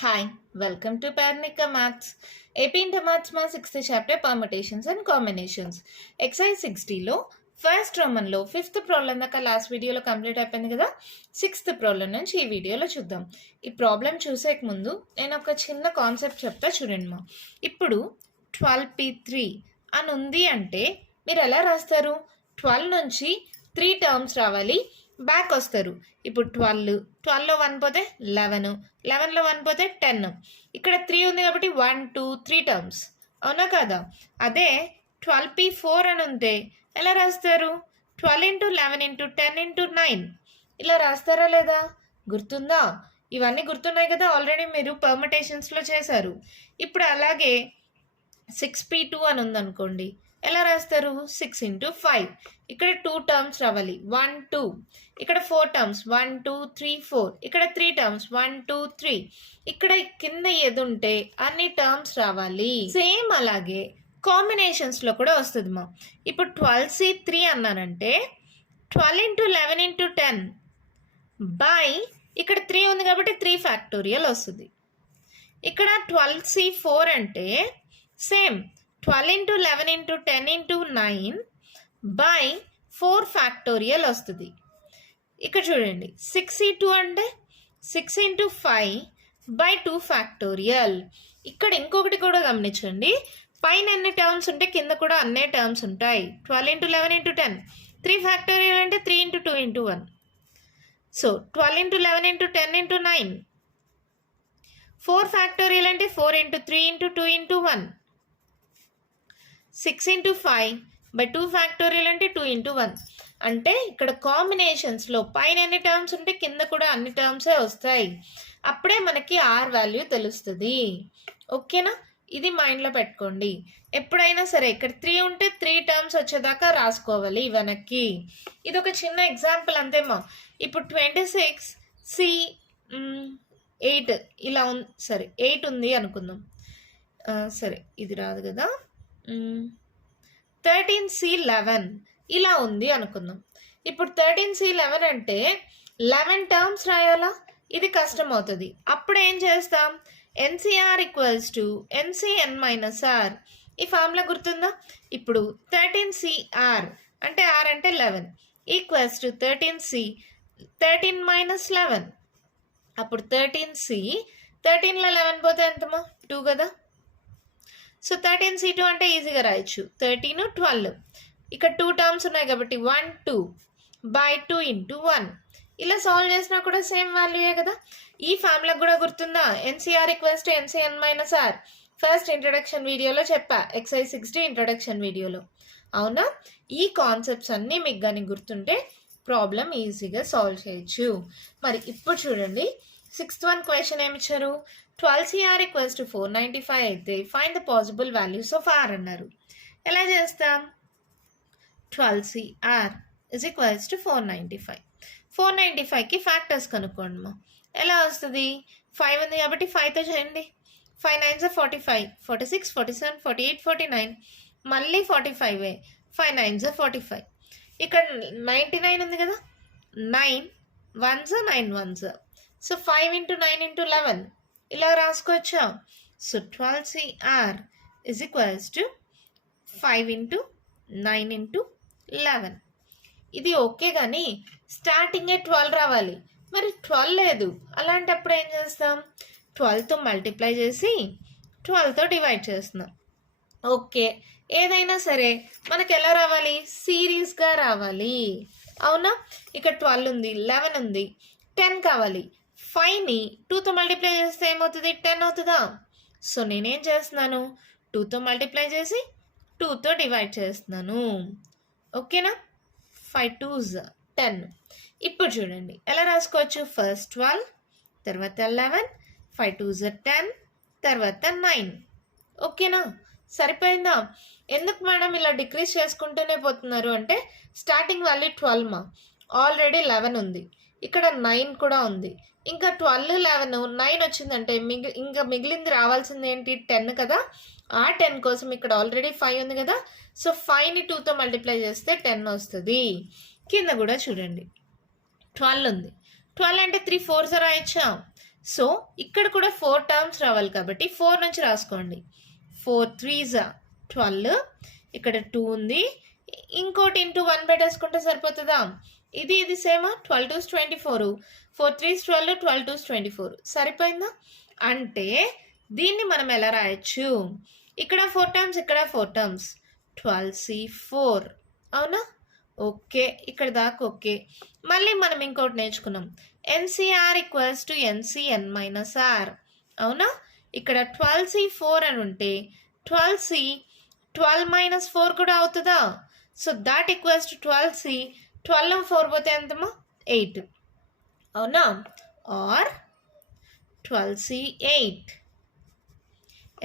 Hi, welcome to Parnika Maths. AP Inter Maths మా 6th chapter permutations and combinations. Exercise 60లో first రోమన్లో 5th problem దాకా last వీడియోలో complete అయిపోయింది కదా. 6th ప్రాబ్లం నుంచి ఈ వీడియోలో చూద్దాం. ఈ ప్రాబ్లం చూసేక ముందు నేను ఒక చిన్న కాన్సెప్ట్ చెప్తా చూడండి మా. ఇప్పుడు 12p3 అని ఉంది అంటే మీరు ఎలా రాస్తారు? 12 నుంచి 3 టర్మ్స్ రావాలి, బ్యాక్ వస్తారు. ఇప్పుడు 12లో 1 పోతే 11లో 1 పోతే 10. ఇక్కడ 3 ఉంది కాబట్టి 1 2 3 టర్మ్స్, అవునా కదా? అదే 12p4 అని ఉంటే ఎలా రాస్తారు? 12 ఇంటూ 11 ఇంటూ 10 ఇంటూ 9 ఇలా రాస్తారా లేదా? గుర్తుందా? ఇవన్నీ గుర్తున్నాయి కదా, ఆల్రెడీ మీరు పర్మిటేషన్స్లో చేశారు. ఇప్పుడు అలాగే 6p2 అని ఉందనుకోండి, ఎలా రాస్తారు? 6 ఇంటూ 5, ఇక్కడ 2 టర్మ్స్ రావాలి, 1 2. ఇక్కడ 4 టర్మ్స్, 1 2 3 4. ఇక్కడ 3 టర్మ్స్, 1 2 3. ఇక్కడ కింద ఏది ఉంటే అన్ని టర్మ్స్ రావాలి. సేమ్ అలాగే కాంబినేషన్స్లో కూడా వస్తుంది మా. ఇప్పుడు 12c3 అన్నానంటే 12 ఇంటూ 11 ఇంటూ 10 బై, ఇక్కడ 3 ఉంది కాబట్టి 3 ఫ్యాక్టోరియల్ వస్తుంది. ఇక్కడ 12c4 అంటే same 12 into 11 into 10 into 9 by 4 factorial వస్తుంది. ఇక్కడ చూడండి 6c2 అంటే 6 ఇంటూ 5 బై 2 ఫ్యాక్టోరియల్. ఇక్కడ ఇంకొకటి కూడా గమనించండి, పైన ఎన్ని టర్మ్స్ ఉంటే కింద కూడా అన్నే టర్మ్స్ ఉంటాయి. 12 ఇంటూ 11 ఇంటూ 10, 3 ఫ్యాక్టోరియల్ అంటే 3 into 2 into 1. So 12 into 11 into 10 into 9, 4 factorial అంటే 4 into 3 into 2 into 1. 6 into 5 by 2 factorial అంటే 2 ఇంటూ 1. అంటే ఇక్కడ కాంబినేషన్స్లో పైన ఎన్ని టర్మ్స్ ఉంటే కింద కూడా అన్ని టర్మ్సే వస్తాయి. అప్పుడే మనకి ఆర్ వాల్యూ తెలుస్తుంది. ఓకేనా? ఇది మైండ్లో పెట్టుకోండి. ఎప్పుడైనా సరే ఇక్కడ 3 ఉంటే 3 టర్మ్స్ వచ్చేదాకా రాసుకోవాలి వెనక్కి. ఇది ఒక చిన్న ఎగ్జాంపుల్ అంతేమో. ఇప్పుడు 26c8 ఇలా ఉంది, సరే 8 ఉంది అనుకుందాం. సరే ఇది రాదు కదా. 13c11 ఇలా ఉంది అనుకుందాం. ఇప్పుడు 13c11 అంటే 11 టర్మ్స్ రాయాలా? ఇది కష్టం అవుతుంది. అప్పుడు ఏం చేస్తాం? NCR equals to NCN minus R. ఈ ఫార్ములా గుర్తుందా? ఇప్పుడు 13CR అంటే R అంటే 11 ఈక్వల్స్ టు 13C 13 మైనస్ 11. అప్పుడు 13C, 13లో 11 పోతే ఎంతమా? 2 కదా. సో 13c2 అంటే ఈజీగా రాయొచ్చు, 13 12. ఇక్కడ 2 టర్మ్స్ ఉన్నాయి కాబట్టి 1 2 బై 2 ఇంటూ 1. ఇలా సాల్వ్ చేసినా కూడా సేమ్ వాల్యూయే కదా. ఈ ఫార్ములా కూడా గుర్తుందా? NCR equals to NCN minus R. First introduction వీడియోలో చెప్పా, ఎక్సైజ్ 60 ఇంట్రడక్షన్ వీడియోలో. అవునా? ఈ కాన్సెప్ట్స్ అన్నీ మీకు కానీ గుర్తుంటే ప్రాబ్లం ఈజీగా సాల్వ్ చేయొచ్చు. మరి ఇప్పుడు చూడండి, 6th వన్ క్వశ్చన్ ఏమి ఇచ్చారు? 12CR ఈక్వల్స్ టు 495 అయితే find the possible values of r అన్నారు. ఎలా చేస్తాం? 12CR is equals to 495. 495కి ఫ్యాక్టర్స్ కనుక్కోండి మా. ఎలా వస్తుంది? 5 ఉంది కాబట్టి 5తో చేయండి. 5 9s 45, 46 47 48 49, మళ్ళీ 45, 5 9s 45. ఇక్కడ 99 ఉంది కదా, 9 1s 9 1s. So 5 into 9 into 11 ఇలా రాసుకోవచ్చా? So 12CR is equals to 5 into 9 into 11. ఇది ఓకే, కానీ స్టార్టింగే 12 రావాలి. మరి 12 లేదు. అలాంటప్పుడు ఏం చేస్తాం? 12తో మల్టిప్లై చేసి 12తో డివైడ్ చేస్తున్నాం. ఓకే, ఏదైనా సరే మనకు ఎలా రావాలి? సిరీస్గా రావాలి. అవునా? ఇక్కడ 12 ఉంది, 11 ఉంది, 10 కావాలి. 5ని 2తో మల్టిప్లై చేస్తే ఏమవుతుంది? 10 అవుతుందా? సో నేనేం చేస్తున్నాను? 2తో మల్టిప్లై చేసి 2తో డివైడ్ చేస్తున్నాను. ఓకేనా? 5 2s 10. ఇప్పుడు చూడండి ఎలా రాసుకోవచ్చు? ఫస్ట్ 12, తర్వాత 11, 5 2s 10, తర్వాత 9. ఓకేనా? సరిపోయిందా? ఎందుకు మేడం ఇలా డిక్రీజ్ చేసుకుంటూనే పోతున్నారు అంటే, స్టార్టింగ్ వాల్యూ 12 మా, ఆల్రెడీ 11 ఉంది, ఇక్కడ 9 కూడా ఉంది, ఇంకా 12 11 9 వచ్చిందంటే ఇంకా మిగిలింది రావాల్సింది ఏంటి? 10 కదా. ఆ 10 కోసం ఇక్కడ ఆల్రెడీ 5 ఉంది కదా. సో 5ని 2తో మల్టిప్లై చేస్తే 10 వస్తుంది. కింద కూడా చూడండి 12 ఉంది. 12 అంటే 3 4s రాయొచ్చా? సో ఇక్కడ కూడా 4 టర్మ్స్ రావాలి కాబట్టి 4 నుంచి రాసుకోండి. 4 3s 12, ఇక్కడ 2 ఉంది, ఇంకోటి ఇంటూ 1 పెట్టేసుకుంటే సరిపోతుందా? ఇది సేమా, 12 2s 24, 4 3s 12, 12 2s 24 సరిపోయిందా? అంటే దీన్ని మనం ఎలా రాయొచ్చు? ఇక్కడ 4 టర్మ్స్, ఇక్కడ 4 టర్మ్స్, 12c4 అవునా? ఓకే, ఇక్కడ దాకా ఓకే. మళ్ళీ మనం ఇంకోటి నేర్చుకున్నాం, NCR equals to NCN minus R అవునా? ఇక్కడ 12c4 అని ఉంటే 12c 12 మైనస్ 4 కూడా అవుతుందా? So that equals to 12c, 12 4 పోతే ఎంతమా? 8 అవునా? R 12c 8.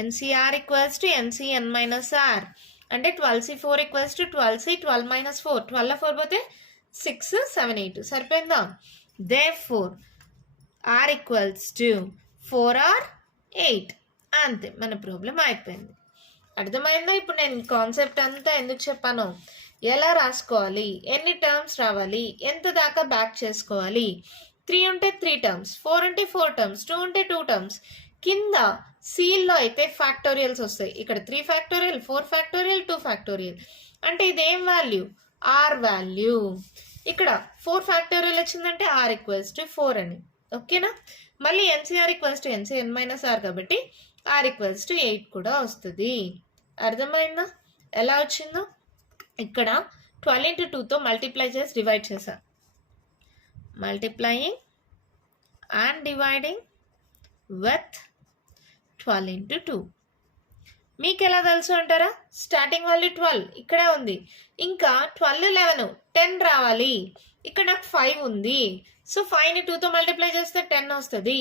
NCR equals to NCN minus R అంటే 12c4 equals to 12c 12 minus 4, 12 4 పోతే 6 7 8 సరిపోయిందా? Therefore r equals to 4 or 8 అంతే, మన ప్రాబ్లం అయిపోయింది. అర్థమైందా? ఇప్పుడు నేను కాన్సెప్ట్ అంతా ఎందుకు చెప్పాను, ఎలా రాసుకోవాలి, ఎన్ని టర్మ్స్ రావాలి, ఎంత దాకా బ్యాక్ చేసుకోవాలి. 3 ఉంటే 3 టర్మ్స్, 4 ఉంటే 4 టర్మ్స్, 2 ఉంటే 2 టర్మ్స్. కింద సీల్లో అయితే ఫ్యాక్టోరియల్స్ వస్తాయి. ఇక్కడ 3 ఫ్యాక్టోరియల్, 4 ఫ్యాక్టోరియల్, 2 ఫ్యాక్టోరియల్. అంటే ఇదేం వాల్యూ? Are value. ఇక్కడ 4 ఫ్యాక్టోరియల్ వచ్చిందంటే ఆర్ ఈక్వల్స్ టు 4 అని. ఓకేనా? మళ్ళీ NCR equals to NCN minus R కాబట్టి ఆర్ ఈక్వల్స్ టు 8 కూడా వస్తుంది. అర్థమైందా ఎలా వచ్చిందో? ఇక్కడ 12 into 2తో మల్టిప్లై చేసి డివైడ్ చేశా. Multiplying and dividing with 12 into 2. మీకు ఎలా తెలుసు అంటారా? స్టార్టింగ్ వాల్యూ 12 ఇక్కడే ఉంది, ఇంకా 12 11 10 రావాలి. ఇక్కడ నాకు 5 ఉంది, సో 5ని 2తో మల్టిప్లై చేస్తే 10 వస్తుంది.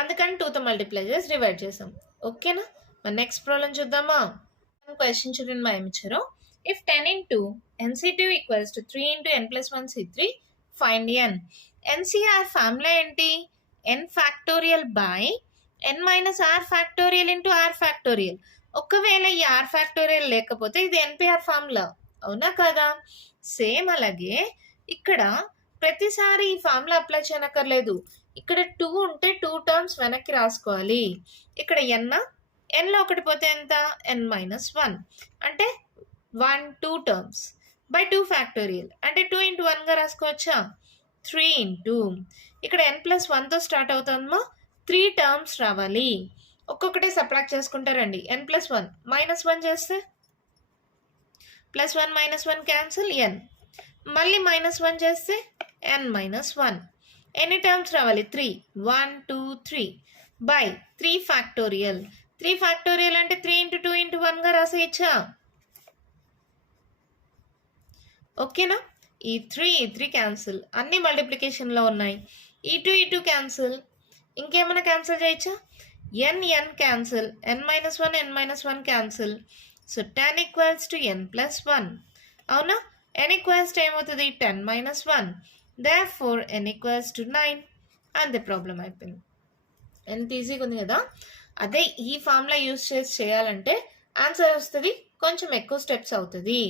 అందుకని 2తో మల్టిప్లై చేసి డివైడ్ చేసాం. ఓకేనా? మరి నెక్స్ట్ ప్రాబ్లం చూద్దామా? క్వశ్చన్ చూడండి, మా ఏమి ఇచ్చారో. If 10 into NC2 equals to 3 into n plus 1 C3 find n. NCR formula ఏంటి? n factorial by n minus R factorial into R factorial. ఒకవేళ ఈ ఆర్ ఫ్యాక్టోరియల్ లేకపోతే ఇది ఎన్పిఆర్ ఫార్ములా అవునా కదా? సేమ్ అలాగే ఇక్కడ ప్రతిసారి ఈ ఫార్ములా అప్లై చేయనక్కర్లేదు. ఇక్కడ 2 ఉంటే 2 టర్మ్స్ వెనక్కి రాసుకోవాలి. ఇక్కడ ఎన్లో ఒకటి పోతే ఎంత? n మైనస్ 1 అంటే 1 2 టర్మ్స్ బై 2 ఫ్యాక్టోరియల్ అంటే 2 into 1గా రాసుకోవచ్చా? 3 into ఇక్కడ n plus 1తో స్టార్ట్ అవుతుందమ్మా, 3 టర్మ్స్ రావాలి. ఒక్కొక్కటే సబ్ట్రాక్ట్ చేసుకుంటారండి. n plus 1 మైనస్ 1 చేస్తే ప్లస్ 1 మైనస్ 1 క్యాన్సిల్ n, మళ్ళీ మైనస్ 1 చేస్తే n మైనస్ 1. ఎన్ని టర్మ్స్ రావాలి? 3 1 2 3 బై 3 ఫ్యాక్టోరియల్. 3 ఫ్యాక్టోరియల్ అంటే 3 into 2 into 1గా రాసేయచ్చా? ఓకేనా? ఈ 3 క్యాన్సిల్, అన్ని మల్టిప్లికేషన్లో ఉన్నాయి. ఈ 2 క్యాన్సిల్, ఇంకేమైనా క్యాన్సిల్ చేయొచ్చా? n cancel, n minus 1 cancel. So 10 equals to n plus 1 అవునా? n ఈక్వల్స్ టు ఏమవుతుంది? 10 minus 1. Therefore n equals to 9. అంతే, ప్రాబ్లం అయిపోయింది. ఎంత ఈజీగా ఉంది కదా? అదే ఈ ఫార్ములా యూజ్ చేసి చేయాలంటే ఆన్సర్ వస్తుంది, కొంచెం ఎక్కువ స్టెప్స్ అవుతుంది.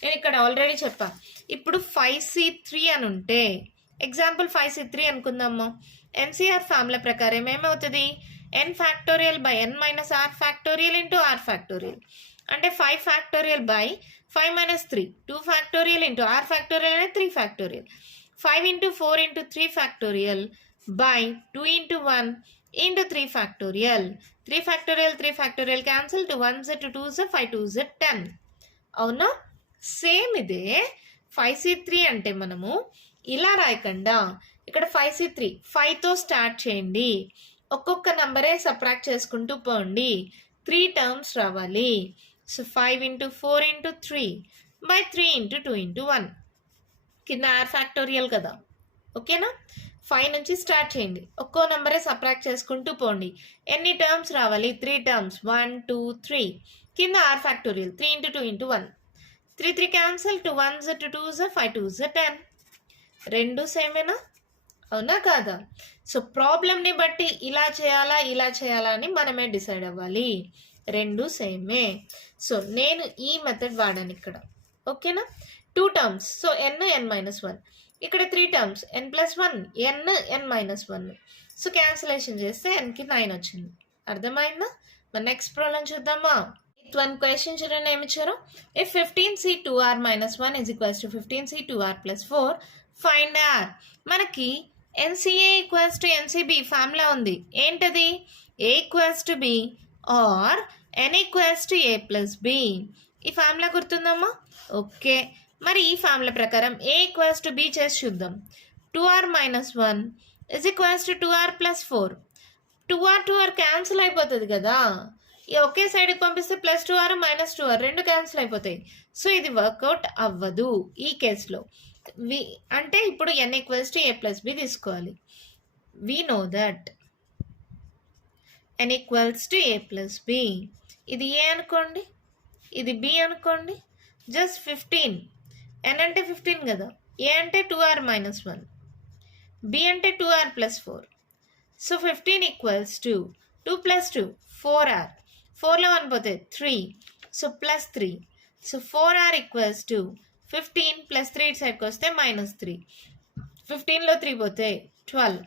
నేను ఇక్కడ ఆల్రెడీ చెప్పా. ఇప్పుడు 5c3 అని ఉంటే, ఎగ్జాంపుల్ 5c3 అనుకుందాము. ఎన్సిఆర్ ఫార్ములా ప్రకారం ఏమవుతుంది? n factorial by n minus R factorial into R factorial అంటే 5 factorial by 5 minus 3, 2 factorial into R factorial అనేది 3 factorial. 5 into 4 into 3 factorial by 2 into 1 into 3 factorial. 3 factorial cancel, 2 1s 2 2s 5 2s 10 అవునా? Same ఇదే 5c3 అంటే మనము ఇలా రాయకుండా ఇక్కడ 5c3 5తో start చేయండి. ఒక్కొక్క నెంబరే సబ్ట్రాక్ట్ చేసుకుంటూ పోండి. 3 టర్మ్స్ రావాలి. So 5 into 4 into 3 by 3 into 2 into 1. కింద ఆర్ ఫ్యాక్టోరియల్ కదా, ఓకేనా? 5 నుంచి స్టార్ట్ చేయండి, ఒక్కో నెంబరే సబ్ట్రాక్ట్ చేసుకుంటూ పోండి. ఎన్ని టర్మ్స్ రావాలి? 3 టర్మ్స్, 1 2 3. కింద R factorial 3 into 2 into 1. 3 cancel, 2 1s 2 2s 5 2s 10. రెండు సేమేనా అవునా కాదా? సో ప్రాబ్లమ్ని బట్టి ఇలా చేయాలా అని మనమే డిసైడ్ అవ్వాలి. రెండు సేమే. సో నేను ఈ మెథడ్ వాడాను ఇక్కడ. ఓకేనా? 2 టర్మ్స్, సో n మైనస్ 1. ఇక్కడ 3 terms, n plus 1 n minus 1. So cancellation చేస్తే ఎన్కి 9 వచ్చింది. అర్థమైందా? మరి నెక్స్ట్ ప్రాబ్లం చూద్దామా? వన్ క్వశ్చన్ చూడండి ఏమి ఇచ్చారు. If 15c 2r - 1 is equals to 15c 2r plus 4 find r. మనకి NCA equals to NCB formula ఉంది. ఏంటది? A equals to B or N equals to A plus B. ఈ formula గుర్తుందమ్మా? Okay, మరి ఈ formula ప్రకారం A equals to B చేసి చూద్దాం. 2r - 1 is equals to 2r plus 4. 2r cancel అయిపోతుంది కదా. ఈ ఒకే సైడ్కి పంపిస్తే ప్లస్ 2r మైనస్ 2r రెండు క్యాన్సిల్ అయిపోతాయి. సో ఇది వర్కౌట్ అవ్వదు ఈ కేసులో. అంటే ఇప్పుడు n equals to a plus b తీసుకోవాలి. We know that n equals to a plus b. ఇది a అనుకోండి, ఇది b అనుకోండి. జస్ట్ 15. n అంటే 15 కదా, a అంటే 2r - 1, b అంటే 2r plus 4. So 15 equals to 2 plus 2 4r. 4లో 1 పోతే 3, so plus 3. So 4r equals to 15 plus 3 ఇటు సైడ్కి వస్తే -3. 15లో 3 పోతే 12,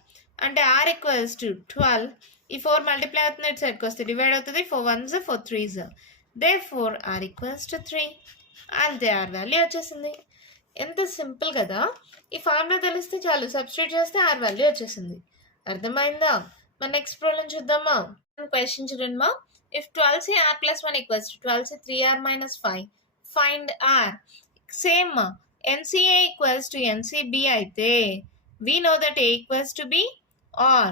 అంటే r ఈక్వల్స్ టు 12. ఈ 4 మల్టిప్లై అవుతుంది, ఇటు సైడ్కి వస్తే డివైడ్ అవుతుంది. 4 1s 4 3s. therefore r equals to 3. అంతే, r వాల్యూ వచ్చేసింది. ఎంత సింపుల్ కదా. ఈ ఫార్ములా తెలిస్తే చాలు, సబ్స్టిట్యూట్ చేస్తే r వాల్యూ వచ్చేసింది. అర్థమైందా? మన నెక్స్ట్ ప్రాబ్లం చూద్దామా? క్వశ్చన్ చూడండి మా. If 12c r plus 1 equals to 12c 3r minus 5, find r. Same ma. NCA equals to NCB అయితే we know that a equals to b or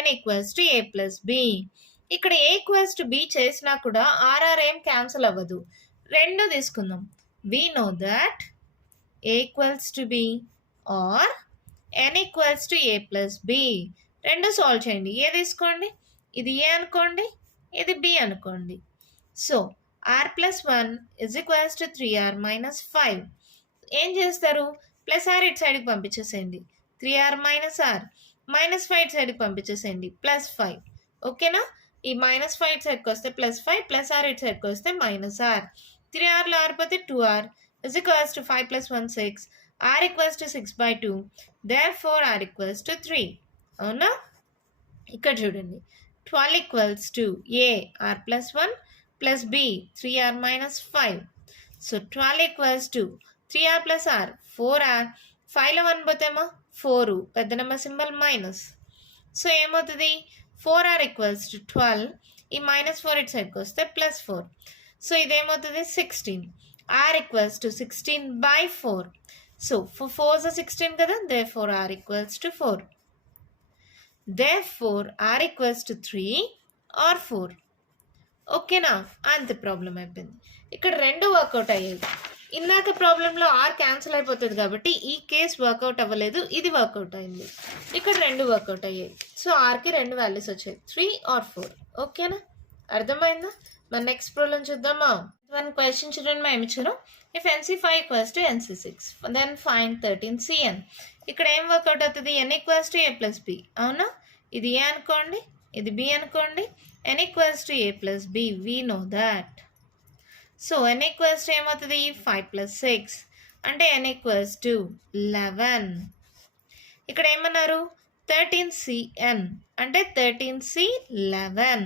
n equals to a plus b. ఇక్కడ a equals to b చేసినా కూడా r ఏం cancel అవ్వదు. రెండు తీసుకుందాం. we know that a equals to b or n equals to a plus b. రెండు solve చేయండి. ఏ తీసుకోండి, ఇది a అనుకోండి, ఇది b అనుకోండి. So r plus 1 is equals to 3r minus 5. ఏం చేస్తారు? ప్లస్ r ఇటు సైడ్కి పంపించేసేయండి. 3r minus r మైనస్ 5 ఇటు సైడ్కి పంపించేసేయండి. ప్లస్ 5. ఓకేనా? ఈ -5 ఇటు సైడ్కి వస్తే +5 ప్లస్ r ఇటు సైడ్కి వస్తే -r. 3rలో r పోతే 2r is equals to 5 plus 1 6. r equals to 6/2. therefore r equals to 3. అవునా? ఇక్కడ చూడండి. 12 equals to a r plus 1 plus b 3r minus 5. So 12 equals to 3r plus r 4r. 5లో 1 పోతేమో 4, పెద్ద number symbol minus. So ఏమవుతుంది? 4r equals to 12. ఈ -4 ఇటు సైడ్కి వస్తే +4. So ఇదేమవుతుంది? 16. r equals to 16/4. So 4s 16 కదా, therefore r equals to 4. therefore r equals to 3 or 4. ఓకేనా? అంతే, ప్రాబ్లం అయిపోయింది. ఇక్కడ రెండు వర్కౌట్ అయ్యాయి. ఇందాక ప్రాబ్లంలో r క్యాన్సిల్ అయిపోతుంది కాబట్టి ఈ కేస్ వర్కౌట్ అవ్వలేదు, ఇది వర్కౌట్ అయింది. ఇక్కడ రెండు వర్కౌట్ అయ్యాయి. సో rకి రెండు వాల్యూస్ వచ్చాయి, 3 or 4. ఓకేనా? అర్థమైందా? మన నెక్స్ట్ ప్రాబ్లం చూద్దామా? వన్ క్వశ్చన్ చూడండి, మేము ఇచ్చారు. If NC5 equals to NC6 then find 13CN. ఇక్కడ ఏం వర్కౌట్ అవుతుంది? n equals to a plus B. అవునా? ఇది a అనుకోండి, ఇది b అనుకోండి. n equals to a plus B, we know that. So n equals to ఏమవుతుంది? 5 ప్లస్ 6, అంటే n ఈక్వల్స్ టు 11. ఇక్కడ ఏమన్నారు? 13CN అంటే 13C11.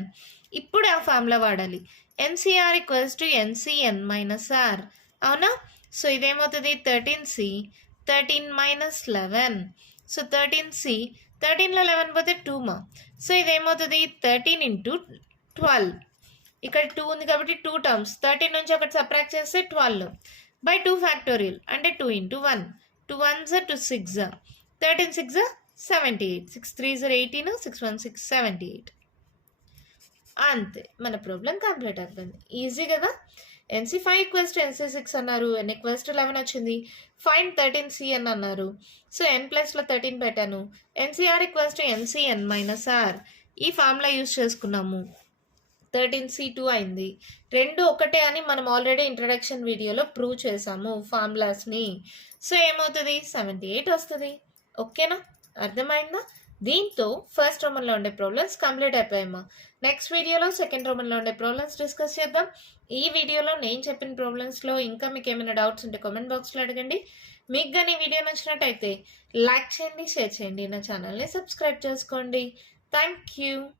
ఇప్పుడు ఆ ఫార్ములా వాడాలి. NCR equals to NCN minus r. అవునా? సో ఇదేమవుతుంది? 13C 13 minus 11. సో 13C 13లో 11 పోతే 2 మా. సో ఇదేమవుతుంది? 13 into 12. ఇక్కడ 2 ఉంది కాబట్టి 2 టర్మ్స్. 13 నుంచి ఒకటి సబ్ట్రాక్ట్ చేస్తే 12 by 2 ఫ్యాక్టోరియల్ అంటే 2 into 1. 2 1s 2 6. 13 6 78. 6 3s 18. 6 1 6 78. అంతే, మన ప్రాబ్లం కంప్లీట్ అయిపోయింది. ఈజీ కదా. NC5 ఈక్వల్స్ టు NC6 అన్నారు, n ఈక్వల్స్ టు 11 వచ్చింది. ఫైండ్ 13CN అన్నారు. సో n ప్లస్లో 13 పెట్టాను. NCR equals to NCN minus r. ఈ ఫార్ములా యూజ్ చేసుకున్నాము. 13C2 అయింది. రెండు ఒకటే అని మనం ఆల్రెడీ ఇంట్రడక్షన్ వీడియోలో ప్రూవ్ చేసాము ఫార్ములాస్ని. సో ఏమవుతుంది? 78 వస్తుంది. ఓకేనా? అర్థమైందా? దీంతో ఫస్ట్ రోమన్లో ఉండే ప్రాబ్లమ్స్ కంప్లీట్ అయిపోయామా. నెక్స్ట్ వీడియోలో సెకండ్ రోమన్లో ఉండే ప్రాబ్లమ్స్ డిస్కస్ చేద్దాం. ఈ వీడియోలో నేను చెప్పిన ప్రాబ్లమ్స్లో ఇంకా మీకు ఏమైనా డౌట్స్ ఉంటే కామెంట్ బాక్స్లో అడగండి. మీకు కానీ ఈ వీడియో నచ్చినట్టయితే లైక్ చేయండి, షేర్ చేయండి, నా ఛానల్ని సబ్స్క్రైబ్ చేసుకోండి. Thank you.